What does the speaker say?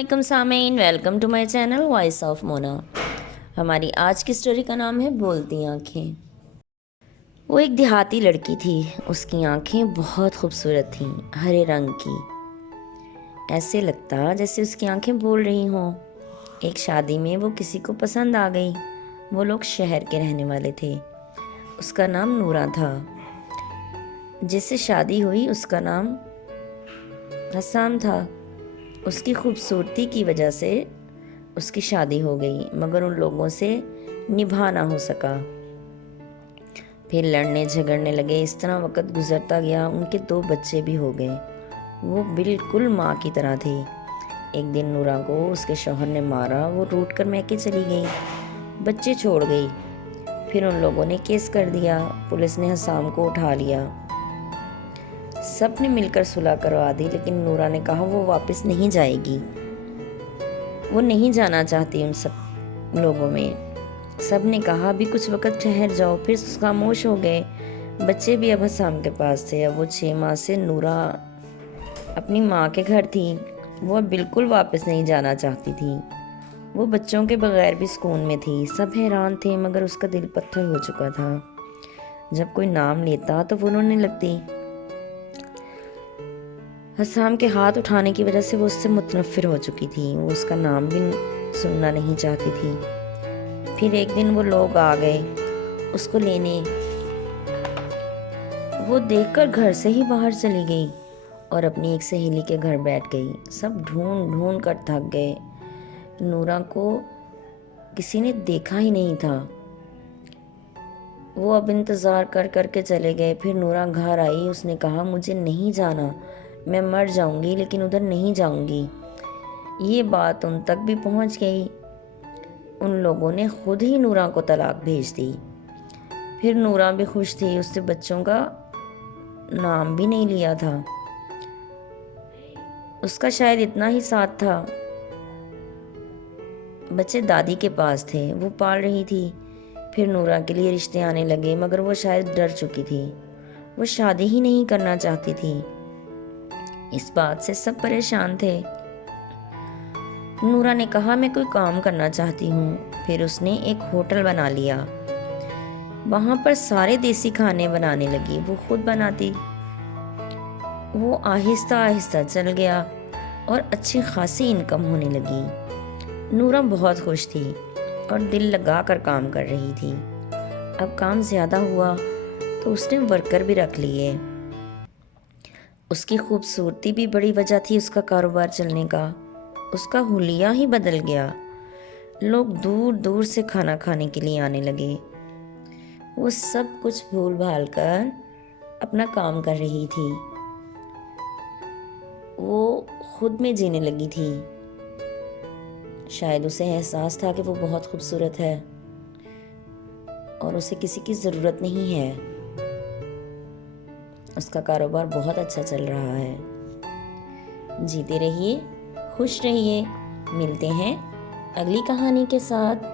وعلیکم سامعین، welcome to my channel voice of Mona. ہماری آج کی سٹوری کا نام ہے بولتی آنکھیں۔ وہ ایک دیہاتی لڑکی تھی۔ اس کی آنکھیں بہت خوبصورت تھیں، ہرے رنگ کی، ایسے لگتا جیسے اس کی آنکھیں بول رہی ہوں۔ ایک شادی میں وہ کسی کو پسند آ گئی۔ وہ لوگ شہر کے رہنے والے تھے۔ اس کا نام نورا تھا۔ جس سے شادی ہوئی اس کا نام حسام تھا۔ اس کی خوبصورتی کی وجہ سے اس کی شادی ہو گئی، مگر ان لوگوں سے نبھا نہ ہو سکا۔ پھر لڑنے جھگڑنے لگے۔ اس طرح وقت گزرتا گیا۔ ان کے 2 بچے بھی ہو گئے۔ وہ بالکل ماں کی طرح تھی۔ ایک دن نورا کو اس کے شوہر نے مارا۔ وہ روٹ کر میکے چلی گئی، بچے چھوڑ گئی۔ پھر ان لوگوں نے کیس کر دیا۔ پولیس نے حسام کو اٹھا لیا۔ سب نے مل کر صلح کروا دی، لیکن نورا نے کہا وہ واپس نہیں جائے گی۔ وہ نہیں جانا چاہتی ان سب لوگوں میں۔ سب نے کہا ابھی کچھ وقت ٹھہر جاؤ، پھر خاموش ہو گئے۔ بچے بھی اب حسام کے پاس تھے۔ اب وہ 6 ماہ سے نورا اپنی ماں کے گھر تھی۔ وہ اب بالکل واپس نہیں جانا چاہتی تھی۔ وہ بچوں کے بغیر بھی سکون میں تھی۔ سب حیران تھے، مگر اس کا دل پتھر ہو چکا تھا۔ جب کوئی نام لیتا تو وہ رونے لگتی۔ حسام کے ہاتھ اٹھانے کی وجہ سے وہ اس سے متنفر ہو چکی تھی۔ وہ اس کا نام بھی سننا نہیں چاہتی تھی۔ پھر ایک دن وہ لوگ آ گئے اس کو لینے۔ وہ دیکھ کر گھر سے ہی باہر چلی گئی اور اپنی ایک سہیلی کے گھر بیٹھ گئی۔ سب ڈھونڈ ڈھونڈ کر تھک گئے۔ نورا کو کسی نے دیکھا ہی نہیں تھا۔ وہ اب انتظار کر کر کے چلے گئے۔ پھر نورا گھر آئی۔ اس نے کہا مجھے نہیں جانا، میں مر جاؤں گی لیکن ادھر نہیں جاؤں گی۔ یہ بات ان تک بھی پہنچ گئی۔ ان لوگوں نے خود ہی نورا کو طلاق بھیج دی۔ پھر نورا بھی خوش تھی۔ اس نے بچوں کا نام بھی نہیں لیا تھا۔ اس کا شاید اتنا ہی ساتھ تھا۔ بچے دادی کے پاس تھے، وہ پال رہی تھی۔ پھر نورا کے لیے رشتے آنے لگے، مگر وہ شاید ڈر چکی تھی۔ وہ شادی ہی نہیں کرنا چاہتی تھی۔ اس بات سے سب پریشان تھے۔ نورا نے کہا میں کوئی کام کرنا چاہتی ہوں۔ پھر اس نے ایک ہوٹل بنا لیا۔ وہاں پر سارے دیسی کھانے بنانے لگی۔ وہ خود بناتی۔ وہ آہستہ آہستہ چل گیا اور اچھی خاصی انکم ہونے لگی۔ نورا بہت خوش تھی اور دل لگا کر کام کر رہی تھی۔ اب کام زیادہ ہوا تو اس نے ورکر بھی رکھ لیے۔ اس کی خوبصورتی بھی بڑی وجہ تھی اس کا کاروبار چلنے کا۔ اس کا حلیہ ہی بدل گیا۔ لوگ دور دور سے کھانا کھانے کے لیے آنے لگے۔ وہ سب کچھ بھول بھال کر اپنا کام کر رہی تھی۔ وہ خود میں جینے لگی تھی۔ شاید اسے احساس تھا کہ وہ بہت خوبصورت ہے اور اسے کسی کی ضرورت نہیں ہے۔ اس کا کاروبار بہت اچھا چل رہا ہے۔ جیتے رہیے، خوش رہیے۔ ملتے ہیں اگلی کہانی کے ساتھ۔